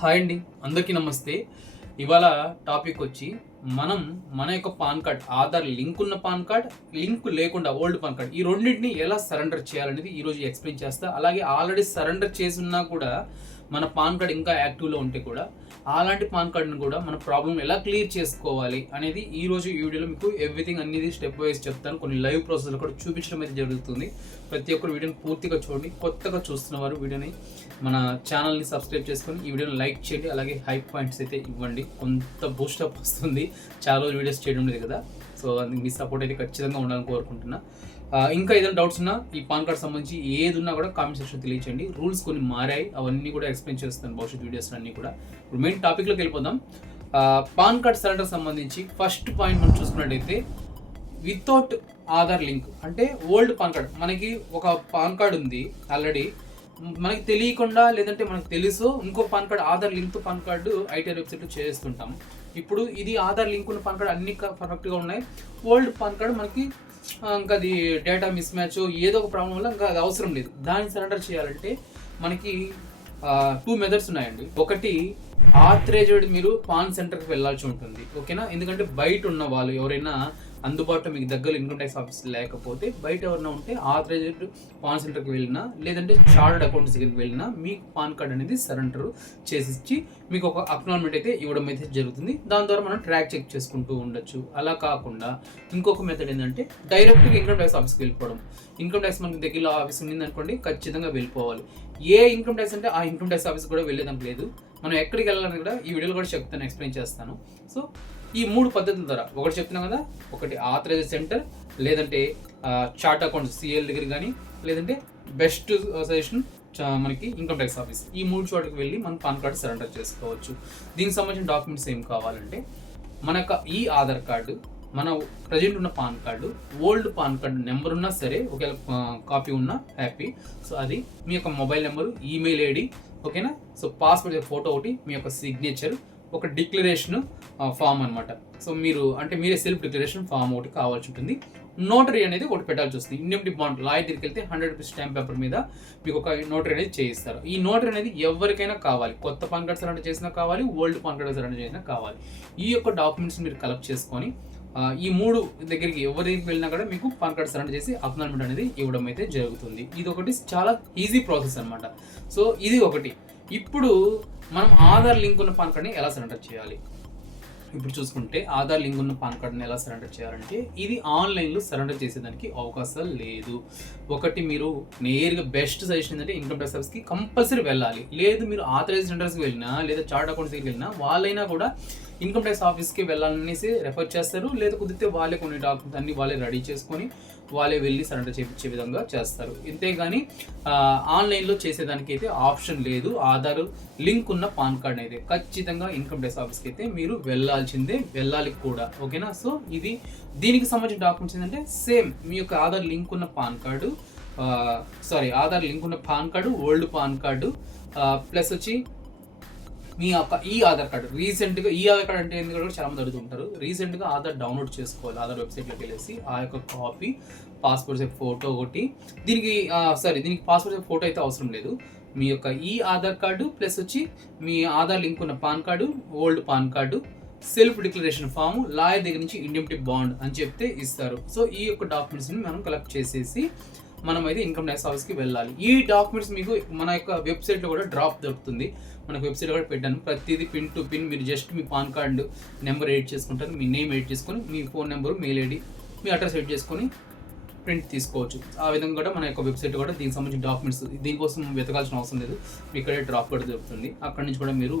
Hi అండి, అందరికీ నమస్తే. ఇవాళ టాపిక్ వచ్చి మన యొక్క పాన్ కార్డ్, ఆధార్ లింక్ ఉన్న పాన్ కార్డ్, లింక్ లేకుండా ఓల్డ్ పాన్ కార్డ్, ఈ రెండింటిని ఎలా సరెండర్ చేయాలనేది ఈరోజు ఎక్స్ప్లెయిన్ చేస్తా. అలాగే ఆల్రెడీ సరెండర్ చేసి ఉన్నా కూడా మన పాన్ కార్డ్ ఇంకా యాక్టివ్లో ఉంటే కూడా అలాంటి పాన్ కార్డును కూడా మన ప్రాబ్లం ఎలా క్లియర్ చేసుకోవాలి అనేది ఈరోజు ఈ వీడియోలో మీకు ఎవ్రీథింగ్ అనేది స్టెప్ వైజ్ చెప్తాను. కొన్ని లైవ్ ప్రాసెస్లో కూడా చూపించడం అయితే జరుగుతుంది. ప్రతి ఒక్కరు వీడియోని పూర్తిగా చూడండి. కొత్తగా చూస్తున్న వారు వీడియోని మన ఛానల్ని సబ్స్క్రైబ్ చేసుకొని ఈ వీడియోని లైక్ చేయండి. అలాగే హైప్ పాయింట్స్ అయితే ఇవ్వండి. కొంత బూస్టప్ వస్తుంది, చాలా రోజు వీడియోస్ చేయడం లేదు కదా, సో అందుకు మీ సపోర్ట్ అయితే ఖచ్చితంగా ఉండాలని కోరుకుంటున్నా. ఇంకా ఏదైనా డౌట్స్ ఉన్నా ఈ పాన్ కార్డ్ సంబంధించి ఏది ఉన్నా కూడా కామెంట్ సెక్షన్ తెలియచేయండి. రూల్స్ కొన్ని మారాయి, అవన్నీ కూడా ఎక్స్ప్లెయిన్ చేస్తాను భవిష్యత్ వీడియోస్ అన్నీ కూడా. ఇప్పుడు మెయిన్ టాపిక్లోకి వెళ్ళిపోదాం. పాన్ కార్డ్ సరెండర్ సంబంధించి ఫస్ట్ పాయింట్ మనం చూసుకున్నట్టయితే వితౌట్ ఆధార్ లింక్, అంటే ఓల్డ్ పాన్ కార్డ్. మనకి ఒక పాన్ కార్డ్ ఉంది ఆల్రెడీ, మనకి తెలియకుండా లేదంటే మనకు తెలుసు ఇంకో పాన్ కార్డ్ ఆధార్ లింక్తో పాన్ కార్డు ఐటీఆర్ వెబ్సైట్లో చేస్తుంటాం. ఇప్పుడు ఇది ఆధార్ లింక్ ఉన్న పాన్ కార్డ్ అన్ని పర్ఫెక్ట్గా ఉన్నాయి. ఓల్డ్ పాన్ కార్డ్ మనకి ఇంకా అది డేటా మిస్ మ్యాచ్ ఏదో ఒక ప్రాబ్లం వల్ల ఇంకా అది అవసరం లేదు. దాన్ని సరెండర్ చేయాలంటే మనకి 2 మెథడ్స్ ఉన్నాయండి. ఒకటి ఆథరైజ్డ్, మీరు పాన్ సెంటర్కి వెళ్ళాల్సి ఉంటుంది, ఓకేనా. ఎందుకంటే బయట ఉన్న వాళ్ళు ఎవరైనా అందుబాటులో మీకు దగ్గర ఇన్కమ్ ట్యాక్స్ ఆఫీస్ లేకపోతే బయట ఎవరైనా ఉంటే ఆథరైజ్డ్ పాన్ సెంటర్కి వెళ్ళినా లేదంటే చార్టర్డ్ అకౌంట్స్ దగ్గరికి వెళ్ళినా మీకు పాన్ కార్డ్ అనేది సరెండర్ చేసిచ్చి మీకు ఒక అక్నాలజ్మెంట్ అయితే ఇవ్వడం అయితే జరుగుతుంది. దాని ద్వారా మనం ట్రాక్ చెక్ చేసుకుంటూ ఉండొచ్చు. అలా కాకుండా ఇంకొక మెథడ్ ఏంటంటే డైరెక్ట్గా ఇన్కమ్ ట్యాక్స్ ఆఫీస్కి వెళ్ళిపోవడం. ఇన్కమ్ ట్యాక్స్ మనకి దగ్గరలో ఆఫీస్ ఉంది అనుకోండి, ఖచ్చితంగా వెళ్ళిపోవాలి. ఏ ఇన్కమ్ ట్యాక్స్ అంటే ఆ ఇన్కమ్ ట్యాక్స్ ఆఫీస్ కూడా వెళ్ళేదానికి లేదు. మనం ఎక్కడికి వెళ్ళాలని కూడా ఈ వీడియోలో కూడా చెప్తాను, ఎక్స్ప్లెయిన్ చేస్తాను. సో ఈ 3 పద్ధతుల ద్వారా, ఒకటి చెప్తున్నాం కదా, ఒకటి ఆథరైజ్ సెంటర్, లేదంటే చార్ట్ అకౌంట్స్ సిఎల్ దగ్గర కానీ, లేదంటే బెస్ట్ సజెషన్ మనకి ఇన్కమ్ ట్యాక్స్ ఆఫీస్. ఈ 3 చోట్లకి వెళ్ళి మనం పాన్ కార్డు సరెండర్ చేసుకోవచ్చు. దీనికి సంబంధించిన డాక్యుమెంట్స్ ఏం కావాలంటే మనకు ఈ ఆధార్ కార్డు, మన ప్రజెంట్ ఉన్న PAN card, old PAN card number ఉన్నా సరే, ఒకవేళ కాపీ ఉన్నా హ్యాపీ. సో అది మీ యొక్క మొబైల్ నెంబరు, ఈమెయిల్ ఐడి, ఓకేనా. సో పాస్పోర్ట్ ఫోటో ఒకటి, మీ యొక్క సిగ్నేచర్, ఒక డిక్లరేషన్ ఫామ్ అనమాట. సో మీరే సెల్ఫ్ డిక్లరేషన్ ఫామ్ ఒకటి కావాల్సి ఉంటుంది. నోటరీ అనేది ఒకటి పెట్టాల్సి వస్తుంది. ఇండియన్ బాండ్ లాయర్ దగ్గరికి వెళ్తే 100 రూపీస్ స్టాంప్ పేపర్ మీద మీకు ఒక నోటరీ అనేది చేయిస్తారు. ఈ నోటరీ అనేది ఎవరికైనా కావాలి, కొత్త పాన్ కార్డ్ సరెండర్ చేసినా కావాలి, ఓల్డ్ పాన్ కార్డ్ సరెండర్ చేసినా కావాలి. ఈ యొక్క డాక్యుమెంట్స్ మీరు కలెక్ట్ చేసుకొని ఈ 3 దగ్గరికి ఎవరి దగ్గరికి వెళ్ళినా కూడా మీకు పాన్ కార్డ్ సరెండర్ చేసి అక్నాలజ్మెంట్ అనేది ఇవ్వడం అయితే జరుగుతుంది. ఇది ఒకటి చాలా ఈజీ ప్రాసెస్ అనమాట. సో ఇది ఒకటి. ఇప్పుడు మనం ఆధార్ లింక్ ఉన్న పాన్ కార్డ్ని ఎలా సరెండర్ చేయాలి? ఇప్పుడు చూసుకుంటే ఆధార్ లింక్ ఉన్న పాన్ కార్డ్ని ఎలా సరెండర్ చేయాలంటే ఇది ఆన్లైన్లో సరెండర్ చేసేదానికి అవకాశాలు లేదు. ఒకటి, మీరు నేరుగా బెస్ట్ సజెషన్ ఏంటంటే ఇన్కమ్ ట్యాక్స్ ఆఫీస్కి కంపల్సరీ వెళ్ళాలి. లేదు మీరు ఆథరైజ్ సెంటర్స్కి వెళ్ళినా లేదా చార్ట్ అకౌంట్స్ దగ్గరికి వెళ్ళినా వాళ్ళైనా కూడా ఇన్కమ్ ట్యాక్స్ ఆఫీస్కి వెళ్ళాలనేసి రెఫర్ చేస్తారు. లేదా కుదిరితే వాళ్ళే కొన్ని డాక్యుమెంట్స్ అన్ని వాళ్ళే రెడీ చేసుకొని వాళ్ళే వెళ్ళి సరెండర్ చేయించే విధంగా చేస్తారు. అంతేగాని ఆన్లైన్లో చేసేదానికి అయితే ఆప్షన్ లేదు. ఆధార్ లింక్ ఉన్న పాన్ కార్డ్ అయితే ఖచ్చితంగా ఇన్కమ్ ట్యాక్స్ ఆఫీస్కి అయితే మీరు వెళ్ళాలి కూడా, ఓకేనా. సో దీనికి సంబంధించిన డాక్యుమెంట్స్ ఏంటంటే సేమ్ మీ యొక్క ఆధార్ లింక్ ఉన్న పాన్ కార్డు, ఆధార్ లింక్ ఉన్న PAN card, old PAN card, plus వచ్చి మీ యొక్క ఈ ఆధార్ కార్డు రీసెంట్గా, ఈ ఆధార్ కార్డు అంటే ఎందుకంటే కూడా చాలా మంది అడుగుతుంటారు. రీసెంట్గా ఆధార్ డౌన్లోడ్ చేసుకోవాలి. ఆధార్ వెబ్సైట్లోకి వెళ్ళేసి ఆ యొక్క కాపీ, పాస్పోర్ట్ సైజ్ ఫోటో ఒకటి, దీనికి పాస్పోర్ట్ సైజ్ ఫోటో అయితే అవసరం లేదు. మీ యొక్క ఈ ఆధార్ కార్డు ప్లస్ వచ్చి మీ ఆధార్ లింక్ ఉన్న PAN card, old PAN card, self declaration form, lawyer దగ్గర నుంచి ఇండియన్ బాండ్ అని చెప్తే ఇస్తారు. సో ఈ యొక్క డాక్యుమెంట్స్ని మనం కలెక్ట్ చేసేసి మనమైతే ఇన్కమ్ ట్యాక్స్ ఆఫీస్కి వెళ్ళాలి. ఈ డాక్యుమెంట్స్ మీకు మన యొక్క వెబ్సైట్లో కూడా డ్రాప్ దొరుకుతుంది. మనకు వెబ్సైట్ కూడా పెట్టాను. ప్రతిదీ పిన్ టు పిన్ మీరు జస్ట్ మీ పాన్ కార్డు నెంబర్ ఎడిట్ చేసుకుంటారు, మీ నేమ్ ఎడిట్ చేసుకొని, మీ ఫోన్ నెంబరు, మెయిల్ ఐడి, మీ అడ్రస్ ఎడిట్ చేసుకొని ప్రింట్ తీసుకోవచ్చు. ఆ విధంగా కూడా మన యొక్క వెబ్సైట్ కూడా దీనికి సంబంధించిన డాక్యుమెంట్స్, దీనికోసం వెతకాల్సిన అవసరం లేదు. ఇక్కడే డ్రాప్ కూడా దొరుకుతుంది. అక్కడి నుంచి కూడా మీరు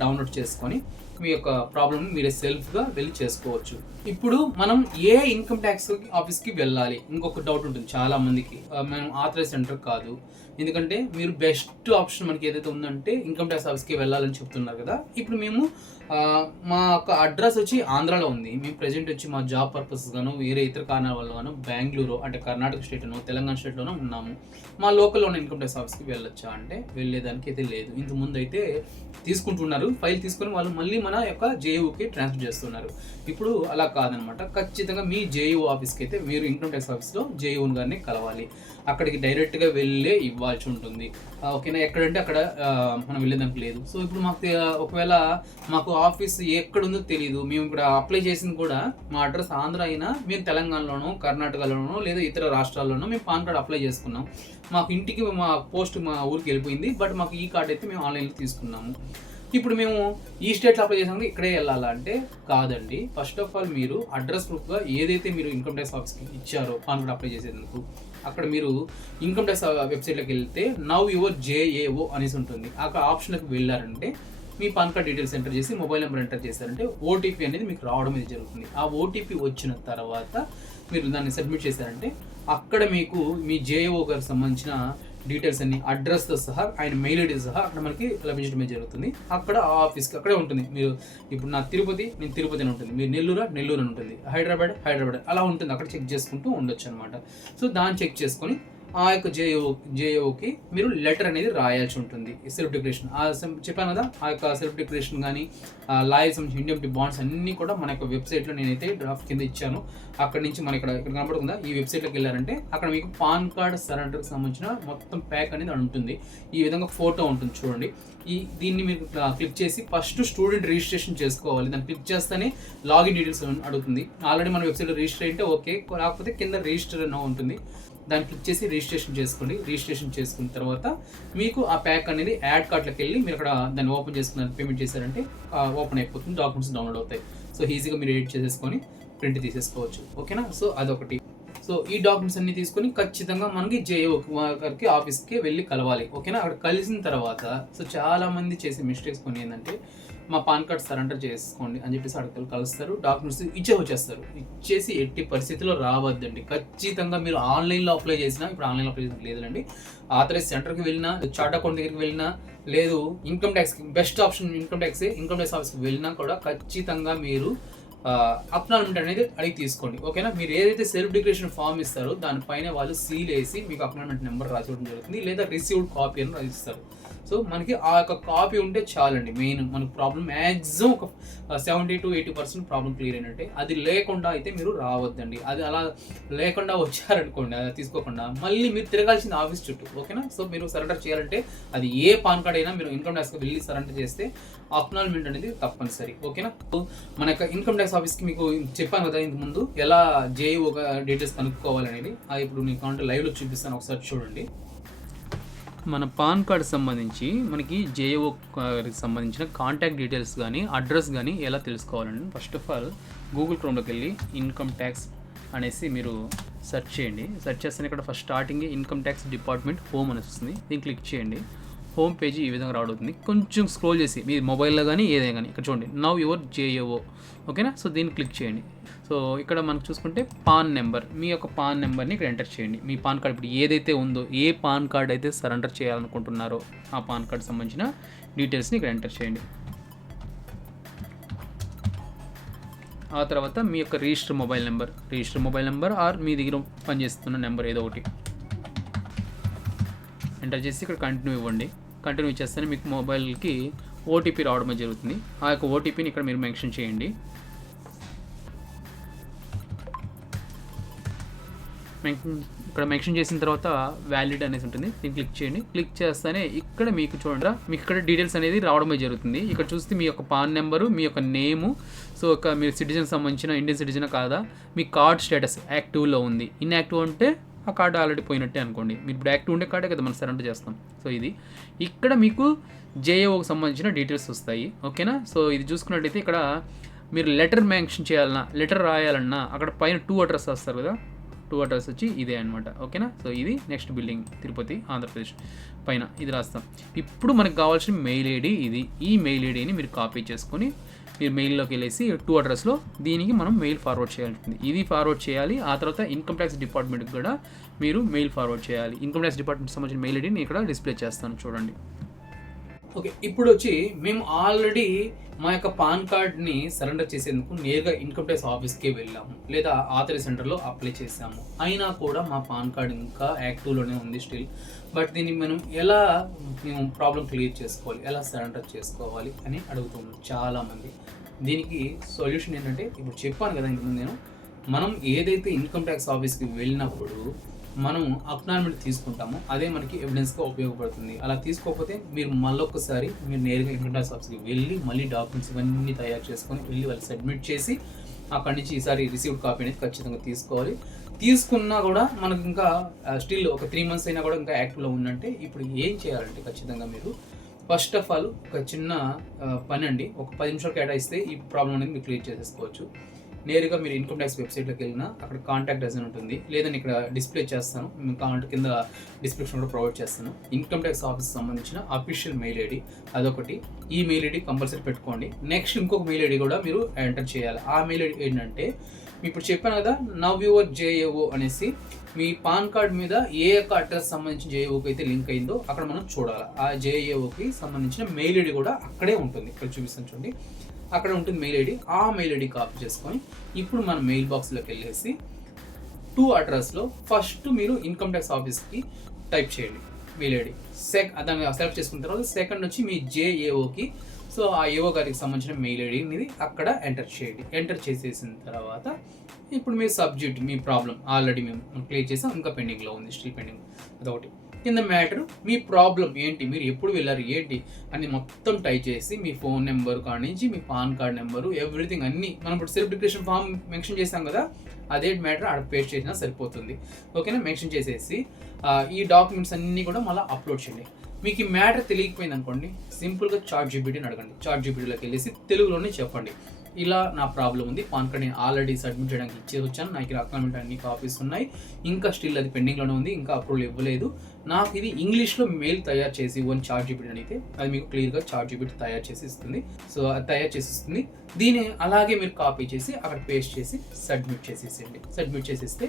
డౌన్లోడ్ చేసుకొని మీ యొక్క ప్రాబ్లమ్ని మీరే సెల్ఫ్గా వెళ్ళి చేసుకోవచ్చు. ఇప్పుడు మనం ఏ ఇన్కమ్ ట్యాక్స్ ఆఫీస్కి వెళ్ళాలి? ఇంకొక డౌట్ ఉంటుంది చాలా మందికి, మనం ఆథరైజ్ సెంటర్ కాదు. ఎందుకంటే మీరు బెస్ట్ ఆప్షన్ మనకి ఏదైతే ఉందంటే ఇన్కమ్ ట్యాక్స్ ఆఫీస్కి వెళ్ళాలని చెప్తున్నారు కదా. ఇప్పుడు మేము మా యొక్క అడ్రస్ వచ్చి ఆంధ్రాలో ఉంది. మేము ప్రజెంట్ వచ్చి మా జాబ్ పర్పస్ గాను వేరే ఇతర కారణాల వల్ల గాను బెంగళూరు బెంగళూరు అంటే కర్ణాటక స్టేట్లోనో తెలంగాణ స్టేట్లోనో ఉన్నాము, మా లోకల్లో ఉన్న ఇన్కమ్ ట్యాక్స్ ఆఫీస్కి వెళ్ళొచ్చా అంటే వెళ్ళేదానికి అయితే లేదు. ఇంతకుముందు అయితే తీసుకుంటున్నారు, ఫైల్ తీసుకొని వాళ్ళు మళ్ళీ మన యొక్క జేయూకి ట్రాన్స్ఫర్ చేస్తున్నారు. ఇప్పుడు అలా కాదనమాట. ఖచ్చితంగా మీ జేయూ ఆఫీస్కి అయితే మీరు ఇన్కమ్ ట్యాక్స్ ఆఫీస్లో జేయూన్ గారిని కలవాలి. అక్కడికి డైరెక్ట్గా వెళ్ళే ఇవ్వాల్సి ఉంటుంది. ఓకేనా, ఎక్కడంటే అక్కడ మనం వెళ్ళేదానికి లేదు. సో ఇప్పుడు మాకు ఒకవేళ మాకు ఆఫీస్ ఎక్కడుందో తెలియదు, మేము ఇక్కడ అప్లై చేసింది కూడా మా అడ్రస్ ఆంధ్ర అయినా మేము తెలంగాణలోనో కర్ణాటకలోనో లేదా ఇతర రాష్ట్రాల్లోనో మేము పాన్ కార్డ్ అప్లై చేసుకున్నాం, మాకు ఇంటికి మా పోస్ట్ మా ఊరికి వెళ్ళిపోయింది, బట్ మాకు ఈ కార్డ్ అయితే మేము ఆన్లైన్లో తీసుకున్నాము. ఇప్పుడు మేము ఈ స్టేట్లో అప్లై చేసాము, ఇక్కడే వెళ్ళాలా అంటే కాదండి. ఫస్ట్ ఆఫ్ ఆల్ మీరు అడ్రస్ ప్రూఫ్గా ఏదైతే మీరు ఇన్కమ్ ట్యాక్స్ ఆఫీస్కి ఇచ్చారో పాన్ కార్డ్ అప్లై చేసేందుకు, అక్కడ మీరు ఇన్కమ్ ట్యాక్స్ వెబ్సైట్లోకి వెళ్తే నౌ యువర్ జేఏఓ అనేసి ఉంటుంది. అక్కడ ఆప్షన్కి వెళ్ళారంటే మీ పాన్ కార్డ్ డీటెయిల్స్ ఎంటర్ చేసి మొబైల్ నెంబర్ ఎంటర్ చేశారంటే ఓటీపీ అనేది మీకు రావడం అనేది జరుగుతుంది. ఆ ఓటీపీ వచ్చిన తర్వాత మీరు దాన్ని సబ్మిట్ చేశారంటే అక్కడ మీకు మీ జేఏఓ గారికి సంబంధించిన డీటెయిల్స్ అన్ని అడ్రస్తో సహా ఆయన మెయిల్ ఐడి సహా అక్కడ మనకి లభించడమే జరుగుతుంది. అక్కడ ఆ ఆఫీస్కి అక్కడే ఉంటుంది. మీరు ఇప్పుడు నా తిరుపతి, నేను తిరుపతి అని ఉంటుంది, మీరు నెల్లూరు అని ఉంటుంది, హైదరాబాద్ అలా ఉంటుంది. అక్కడ చెక్ చేసుకుంటూ ఉండొచ్చు అనమాట. సో దాన్ని చెక్ చేసుకొని ఆ యొక్క జేఓకి మీరు లెటర్ అనేది రాయాల్సి ఉంటుంది. సెల్ఫ్ డిక్లరేషన్ చెప్పాను కదా, ఆ యొక్క సెల్ఫ్ డిక్లరేషన్ కానీ లాయర్ సంబంధించిన ఇండియమిటీ బాండ్స్ అన్నీ కూడా మన యొక్క వెబ్సైట్లో నేనైతే డ్రాఫ్ట్ కింద ఇచ్చాను. అక్కడ నుంచి మన ఇక్కడ కనబడుతుందా, ఈ వెబ్సైట్లోకి వెళ్ళారంటే అక్కడ మీకు పాన్ కార్డ్ సరెండర్కి సంబంధించిన మొత్తం ప్యాక్ అనేది ఉంటుంది. ఈ విధంగా ఫోటో ఉంటుంది చూడండి. దీన్ని మీరు క్లిక్ చేసి ఫస్ట్ స్టూడెంట్ రిజిస్ట్రేషన్ చేసుకోవాలి. దాన్ని క్లిక్ చేస్తేనే లాగిన్ డీటెయిల్స్ అడుగుతుంది. ఆల్రెడీ మన వెబ్సైట్లో రిజిస్టర్ అయితే ఓకే, కాకపోతే కింద రిజిస్టర్ అని ఉంటుంది, దాన్ని క్లిక్ చేసి రిజిస్ట్రేషన్ చేసుకోండి. రిజిస్ట్రేషన్ చేసుకున్న తర్వాత మీకు ఆ ప్యాక్ అనేది యాడ్ కార్ట్లోకి వెళ్ళి మీరు అక్కడ దాన్ని ఓపెన్ చేసుకున్నారు, పేమెంట్ చేశారంటే ఓపెన్ అయిపోతుంది, డాక్యుమెంట్స్ డౌన్లోడ్ అవుతాయి. సో ఈజీగా మీరు ఎడిట్ చేసేసుకొని ప్రింట్ తీసేసుకోవచ్చు. ఓకేనా, సో అదొకటి. సో ఈ డాక్యుమెంట్స్ అన్ని తీసుకొని ఖచ్చితంగా మనకి జేఓ గారికి ఆఫీస్కి వెళ్ళి కలవాలి. ఓకేనా, అక్కడ కలిసిన తర్వాత సో చాలామంది చేసే మిస్టేక్స్ కొన్ని ఏంటంటే మా పాన్ కార్డ్ సరెండర్ చేసుకోండి అని చెప్పేసి అక్కడ కలుస్తారు, డాక్యుమెంట్స్ వచ్చేస్తారు. ఇచ్చేసి ఎట్టి పరిస్థితిలో రావద్దండి. ఖచ్చితంగా మీరు ఆన్లైన్లో అప్లై చేసినా, ఇప్పుడు ఆన్లైన్లో అప్లై చేసిన లేదండి, ఆథరైజ్ సెంటర్కి వెళ్ళినా, చార్ట్ అకౌంట్ దగ్గరికి వెళ్ళినా, లేదు ఇన్కమ్ ట్యాక్స్కి బెస్ట్ ఆప్షన్ ఇన్కమ్ ట్యాక్స్ ఆఫీస్కి వెళ్ళినా కూడా ఖచ్చితంగా మీరు అక్నాలజ్మెంట్ అనేది అడిగి తీసుకోండి. ఓకేనా, మీరు ఏదైతే సెల్ఫ్ డిక్లరేషన్ ఫామ్ ఇస్తారో దానిపైన వాళ్ళు సీల్ వేసి మీకు అక్నాలజ్మెంట్ నెంబర్ రాసివ్వడం జరుగుతుంది, లేదా రిసీవ్డ్ కాపీ అని రాసిస్తారు. సో మనకి ఆ యొక్క కాపీ ఉంటే చాలండి. మెయిన్ మనకు ప్రాబ్లం మ్యాక్సిమం ఒక 70 to 80% ప్రాబ్లం క్లియర్ అయినట్టే. అది లేకుండా అయితే మీరు రావద్దండి. అది అలా లేకుండా వచ్చారనుకోండి, అది తీసుకోకుండా మళ్ళీ మీరు తిరగాల్సింది ఆఫీస్ చుట్టూ. ఓకేనా, సో మీరు సరెండర్ చేయాలంటే అది ఏ పాన్ కార్డ్ అయినా మీరు ఇన్కమ్ ట్యాక్స్కి వెళ్ళి సరెండర్ చేస్తే అక్నాలజ్మెంట్ అనేది తప్పనిసరి. ఓకేనా, మన యొక్క ఇన్కమ్ ట్యాక్స్ ఆఫీస్కి మీకు చెప్పాను కదా ఇంతకు ముందు ఎలా జేఈఓ డీటెయిల్స్ కనుక్కోవాలనేది. అది ఇప్పుడు నేను కావాలంటే లైవ్లో చూపిస్తాను, ఒకసారి చూడండి. మన పాన్ కార్డ్ సంబంధించి మనకి జేఓ గారికి సంబంధించిన కాంటాక్ట్ డీటెయిల్స్ కానీ అడ్రస్ కానీ ఎలా తెలుసుకోవాలండి. ఫస్ట్ ఆఫ్ ఆల్ గూగుల్ క్రోమ్లోకి వెళ్ళి ఇన్కమ్ ట్యాక్స్ అనేసి మీరు సెర్చ్ చేయండి. సెర్చ్ చేస్తే ఇక్కడ first starting income tax department home అని వస్తుంది, దీన్ని క్లిక్ చేయండి. హోమ్ పేజీ ఈ విధంగా రావడుతుంది. కొంచెం స్క్రోల్ చేసి మీ మొబైల్లో కానీ ఏదైనా కానీ ఇక్కడ చూడండి నౌ యువర్ జేఓ. ఓకేనా, సో దీన్ని క్లిక్ చేయండి. సో ఇక్కడ మనకు చూసుకుంటే పాన్ నెంబర్, మీ యొక్క పాన్ నెంబర్ని ఇక్కడ ఎంటర్ చేయండి. మీ పాన్ కార్డ్ ఇప్పుడు ఏదైతే ఉందో, ఏ పాన్ కార్డ్ అయితే సరెండర్ చేయాలనుకుంటున్నారో ఆ పాన్ కార్డ్ సంబంధించిన డీటెయిల్స్ని ఇక్కడ ఎంటర్ చేయండి. ఆ తర్వాత మీ యొక్క రిజిస్టర్ మొబైల్ నెంబర్ ఆర్ మీ దగ్గర పనిచేస్తున్న నెంబర్ ఏదో ఒకటి ఎంటర్ చేసి ఇక్కడ కంటిన్యూ ఇవ్వండి. కంటిన్యూ చేస్తేనే మీకు మొబైల్కి ఓటీపీ రావడమే జరుగుతుంది. ఆ యొక్క ఓటీపీని ఇక్కడ మీరు మెన్షన్ చేయండి. ఇక్కడ మెన్షన్ చేసిన తర్వాత వ్యాలిడ్ అనేసి ఉంటుంది, దీన్ని క్లిక్ చేయండి. క్లిక్ చేస్తేనే ఇక్కడ మీకు చూడండి, మీకు ఇక్కడ డీటెయిల్స్ అనేది రావడమే జరుగుతుంది. ఇక్కడ చూస్తే మీ యొక్క పాన్ నెంబరు, మీ యొక్క నేము, సో ఒక మీరు సిటిజన్ సంబంధించిన ఇండియన్ సిటిజన్ కాదా, మీ కార్డ్ స్టేటస్ యాక్టివ్లో ఉంది, ఇన్యాక్టివ్ అంటే ఆ కార్డు ఆల్రెడీ పోయినట్టే అనుకోండి. మీరు ఇప్పుడు యాక్టివ్ ఉండే కార్డే కదా మనం సరెండర్ చేస్తాం. సో ఇది ఇక్కడ మీకు జేఏఓకి సంబంధించిన డీటెయిల్స్ వస్తాయి. ఓకేనా, సో ఇది చూసుకున్నట్టయితే ఇక్కడ మీరు లెటర్ మెన్షన్ చేయాలన్నా, లెటర్ రాయాలన్నా అక్కడ పైన 2 అడ్రస్ వస్తారు కదా, 2 అడ్రస్ వచ్చి ఇదే అనమాట. ఓకేనా, సో ఇది నెక్స్ట్ బిల్డింగ్ తిరుపతి ఆంధ్రప్రదేశ్ పైన ఇది రాస్తాం. ఇప్పుడు మనకు కావాల్సిన మెయిల్ ఐడి ఇది. ఈ మెయిల్ ఐడిని మీరు కాపీ చేసుకొని మీరు మెయిల్లోకి వెళ్ళేసి 2 అడ్రస్లో దీనికి మనం మెయిల్ ఫార్వర్డ్ చేయాలి ఉంటుంది. ఇది ఫార్వర్డ్ చేయాలి. ఆ తర్వాత ఇన్కమ్ ట్యాక్స్ డిపార్ట్మెంట్కి కూడా మీరు మెయిల్ ఫార్వర్డ్ చేయాలి. ఇన్కమ్ ట్యాక్స్ డిపార్ట్మెంట్ సంబంధించిన మెయిల్ ఐడి నేను ఇక్కడ డిస్ప్లే చేస్తాను చూడండి. ఓకే. ఇప్పుడు వచ్చి మేము ఆల్రెడీ మా యొక్క పాన్ కార్డ్‌ని సరెండర్ చేసేందుకు నేరుగా ఇన్‌కమ్ ట్యాక్స్ ఆఫీస్‌కే వెళ్ళాము. లేదా ఆథరైజ్ సెంటర్‌లో అప్లై చేశాము. అయినా కూడా మా పాన్ కార్డ్ ఇంకా యాక్టివ్‌లోనే ఉంది స్టిల్. బట్ దీన్ని మనం ఎలా మేము ప్రాబ్లమ్ క్లియర్ చేసుకోవాలి? ఎలా సరెండర్ చేసుకోవాలి? అని అడుగుతున్నాం చాలామంది. దీనికి సొల్యూషన్ ఏంటంటే ఇప్పుడు చెప్పాను కదా ఇంతకుముందు నేను. మనం ఏదైతే ఇన్‌కమ్ ట్యాక్స్ ఆఫీస్‌కి వెళ్ళినప్పుడు మనం అక్నాలెడ్జ్‌మెంట్ తీసుకుంటామో అదే మనకి ఎవిడెన్స్‌గా ఉపయోగపడుతుంది. అలా తీసుకోకపోతే మీరు మళ్ళొక్కసారి మీరు నేరుగా ఇన్‌కమ్ ట్యాక్స్ ఆఫీస్‌కి వెళ్ళి మళ్ళీ డాక్యుమెంట్స్ ఇవన్నీ తయారు చేసుకొని వెళ్ళి వాళ్ళకి సబ్మిట్ చేసి అక్కడి నుంచి ఈసారి రిసీవ్డ్ కాపీ అనేది ఖచ్చితంగా తీసుకోవాలి. తీసుకున్నా కూడా మనకు ఇంకా స్టిల్ ఒక 3 మంత్స్ అయినా కూడా ఇంకా యాక్టివ్‌లో ఉందంటే ఇప్పుడు ఏం చేయాలంటే ఖచ్చితంగా మీరు ఫస్ట్ ఆఫ్ ఆల్ ఒక చిన్న పని అండి. ఒక 10 నిమిషాలు కేటాయిస్తే ఈ ప్రాబ్లమ్ అనేది మీరు క్లియర్ చేసేసుకోవచ్చు. నేరుగా మీరు ఇన్‌కమ్ ట్యాక్స్ వెబ్సైట్‌లోకి వెళ్ళినా అక్కడ కాంటాక్ట్ అస్ అని ఉంటుంది. లేదని ఇక్కడ డిస్ప్లే చేస్తాను. మీకు కింద డిస్క్రిప్షన్ కూడా ప్రొవైడ్ చేస్తాను. ఇన్‌కమ్ ట్యాక్స్ ఆఫీస్‌కి సంబంధించిన అఫీషియల్ మెయిల్ ఐడి అదొకటి. ఈ మెయిల్ ఐడి కంపల్సరీ పెట్టుకోండి. నెక్స్ట్ ఇంకొక మెయిల్ ఐడి కూడా మీరు ఎంటర్ చేయాలి. ఆ మెయిల్ ఐడి ఏంటంటే ఇప్పుడు చెప్పాను కదా నవ్ యువర్ జేఏఓ అనేసి మీ పాన్ కార్డ్ మీద ఏ యొక్క అడ్రస్ సంబంధించిన జేఏఓకి అయితే లింక్ అయిందో అక్కడ మనం చూడాలి. ఆ జేఏఓకి సంబంధించిన మెయిల్ ఐడి కూడా అక్కడే ఉంటుంది. ఇక్కడ చూపిస్తాను చూడండి. అక్కడ ఉంటుంది మెయిల్ ఐడి. ఆ మెయిల్ ఐడి కాపీ చేసుకొని ఇప్పుడు మన మెయిల్ బాక్స్లోకి వెళ్ళేసి టు అడ్రస్లో ఫస్ట్ మీరు ఇన్‌కమ్ ట్యాక్స్ ఆఫీస్కి టైప్ చేయండి మెయిల్ ఐడి. దాన్ని సెలెక్ట్ చేసుకున్న తర్వాత సెకండ్ వచ్చి మీ జేఏఓకి సో ఆ ఏఓ గారికి సంబంధించిన మెయిల్ ఐడి అనేది అక్కడ ఎంటర్ చేయండి. ఎంటర్ చేసేసిన తర్వాత ఇప్పుడు మీ సబ్జెక్ట్ మీ ప్రాబ్లం ఆల్రెడీ మేము క్లియర్ చేసాం, ఇంకా పెండింగ్లో ఉంది, స్టిల్ పెండింగ్. అదొకటి. కింద మ్యాటర్ మీ ప్రాబ్లం ఏంటి, మీరు ఎప్పుడు వెళ్ళారు ఏంటి అని మొత్తం టైప్ చేసి మీ ఫోన్ నెంబర్ కాడి నుంచి మీ పాన్ కార్డ్ నెంబరు ఎవ్రీథింగ్ అన్నీ మనం ఇప్పుడు సెల్ఫ్ డిక్లరేషన్ ఫామ్ మెన్షన్ చేసాం కదా అదే మ్యాటర్ ఆడ పేస్ట్ చేసినా సరిపోతుంది. ఓకేనా? మెన్షన్ చేసేసి ఈ డాక్యుమెంట్స్ అన్నీ కూడా మళ్ళీ అప్లోడ్ చేయండి. మీకు ఈ మ్యాటర్ తెలియకపోయింది అనుకోండి, సింపుల్గా చాట్ జీపీటీని అడగండి. చాట్ జీపీటీలోకి వెళ్ళేసి తెలుగులోనే చెప్పండి, ఇలా నా ప్రాబ్లం ఉంది, పాన్ కార్డ్ నేను ఆల్రెడీ సబ్మిట్ చేయడానికి ఇచ్చేసి వచ్చాను, నాకు ఇలా అక్నాలెడ్జ్‌మెంట్ అన్ని కాపీస్ ఉన్నాయి, ఇంకా స్టిల్ అది పెండింగ్లోనే ఉంది, ఇంకా అప్రూవల్ ఇవ్వలేదు, నాకు ఇది ఇంగ్లీష్లో మెయిల్ తయారు చేసి ఇవ్వని చాట్ జీపీటీ అడిగితే అది మీకు క్లియర్గా చాట్ జీపీటీ తయారు చేసి ఇస్తుంది. సో అది తయారు చేసి ఇస్తుంది. దీన్ని అలాగే మీరు కాపీ చేసి అక్కడ పేస్ట్ చేసి సబ్మిట్ చేసేసేయండి. సబ్మిట్ చేసేస్తే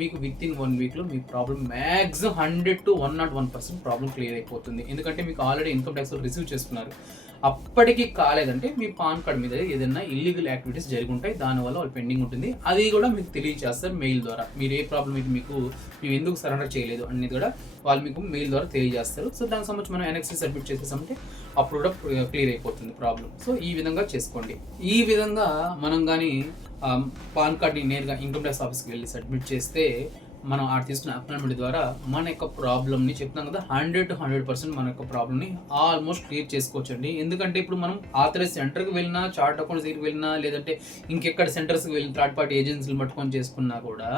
మీకు విత్ ఇన్ 1 వీక్లో మీ problem maximum 100 to 101% problem clear అయిపోతుంది. ఎందుకంటే మీకు ఆల్రెడీ ఇన్‌కమ్ ట్యాక్స్ రిసీవ్ చేసుకున్నారు. అప్పటికి కాలేదంటే మీ పాన్ కార్డ్ మీద ఏదైనా ఇల్లీగల్ యాక్టివిటీస్ జరిగి ఉంటాయి, దానివల్ల వాళ్ళు పెండింగ్ ఉంటుంది. అది కూడా మీకు తెలియజేస్తారు మెయిల్ ద్వారా. మీరు ఏ ప్రాబ్లం అయితే మేము ఎందుకు సరెండర్ చేయలేదు అనేది కూడా వాళ్ళు మీకు మెయిల్ ద్వారా తెలియజేస్తారు. సో దానికి సంబంధించి మనం ఎన్ఎక్సీ సబ్మిట్ చేసేసామంటే అప్పుడు కూడా క్లియర్ అయిపోతుంది ప్రాబ్లం. సో ఈ విధంగా చేసుకోండి. ఈ విధంగా మనం కానీ పాన్ కార్డ్ని నేరుగా ఇన్‌కమ్ ట్యాక్స్ ఆఫీస్కి వెళ్ళి సబ్మిట్ చేస్తే మనం తీసుకున్న అక్నాలెడ్జ్‌మెంట్ ద్వారా మన యొక్క ప్రాబ్లమ్ని చెప్తాం కదా 100 to 100% మన యొక్క ప్రాబ్లమ్ని ఆల్మోస్ట్ క్లియర్ చేసుకోవచ్చండి. ఎందుకంటే ఇప్పుడు మనం ఆథరైజ్ సెంటర్కి వెళ్ళినా, చార్ట్ అకౌంట్స్ దగ్గరికి వెళ్ళినా, లేదంటే ఇంకెక్కడ సెంటర్స్కి వెళ్ళి థర్డ్ పార్టీ ఏజెన్సీలు పట్టుకొని చేసుకున్నా కూడా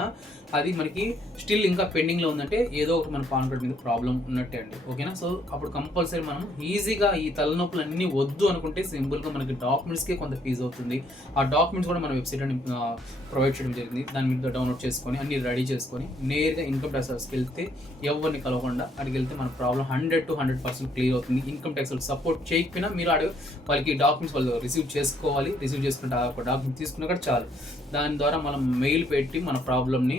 అది మనకి స్టిల్ ఇంకా పెండింగ్లో ఉందంటే ఏదో ఒకటి మన పాన్ కార్డ్ మీద ప్రాబ్లం ఉన్నట్టే అండి. ఓకేనా? సో అప్పుడు కంపల్సరీ మనం ఈజీగా ఈ తలనొప్పులు అన్నీ వద్దు అనుకుంటే సింపుల్గా మనకి డాక్యుమెంట్స్కే కొంత ఫీజు అవుతుంది. ఆ డాక్యుమెంట్స్ కూడా మన వెబ్సైట్ అని ప్రొవైడ్ చేయడం జరిగింది. దాని మీద డౌన్లోడ్ చేసుకొని అన్ని రెడీ చేసుకొని నేరుగా ఇన్‌కమ్ ట్యాక్స్ ఆఫీస్కి వెళ్తే ఎవరిని కలవకుండా అక్కడికి వెళ్తే మన ప్రాబ్లం 100 to 100% క్లియర్ అవుతుంది. ఇన్‌కమ్ ట్యాక్స్ సపోర్ట్ చేయకపోయినా మీరు వాళ్ళకి డాక్యుమెంట్స్ వాళ్ళు రిసీవ్ చేసుకోవాలి. రిసీవ్ చేసుకుంటే ఆ డాక్యుమెంట్ తీసుకున్నా కూడా చాలు. దాని ద్వారా మనం మెయిల్ పెట్టి మన ప్రాబ్లమ్ని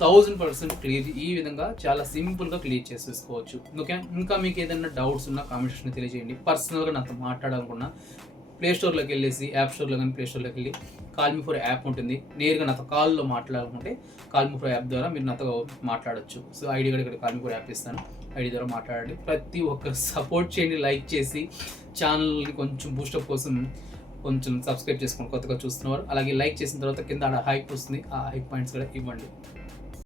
1000% క్లియర్ ఈ విధంగా చాలా సింపుల్గా క్లియర్ చేసేసుకోవచ్చు. ఓకే? ఇంకా మీకు ఏదైనా డౌట్స్ ఉన్నా కామెంట్ సెక్షన్లో తెలియజేయండి. పర్సనల్గా నాతో మాట్లాడాలనుకున్నా ప్లే స్టోర్లోకి వెళ్ళేసి యాప్ స్టోర్లో కానీ ప్లే స్టోర్లోకి వెళ్ళి కాల్ మీ ఫర్ యాప్ ఉంటుంది. నేరుగా నాతో కాల్లో మాట్లాడాలనుకుంటే కాల్ మీ ఫర్ యాప్ ద్వారా మీరు నాతో మాట్లాడచ్చు. సో ఐడి కూడా ఇక్కడ కాల్ మీ ఫర్ యాప్ ఇస్తాను, ఐడి ద్వారా మాట్లాడండి. ప్రతి ఒక్కరు సపోర్ట్ చేయండి, లైక్ చేసి ఛానల్ని కొంచెం బూస్టప్ కోసం కొంచెం సబ్స్క్రైబ్ చేసుకోండి కొత్తగా చూస్తున్నవారు. అలాగే లైక్ చేసిన తర్వాత కింద హైప్ వస్తుంది, ఆ హైప్ పాయింట్స్ కూడా ఇవ్వండి.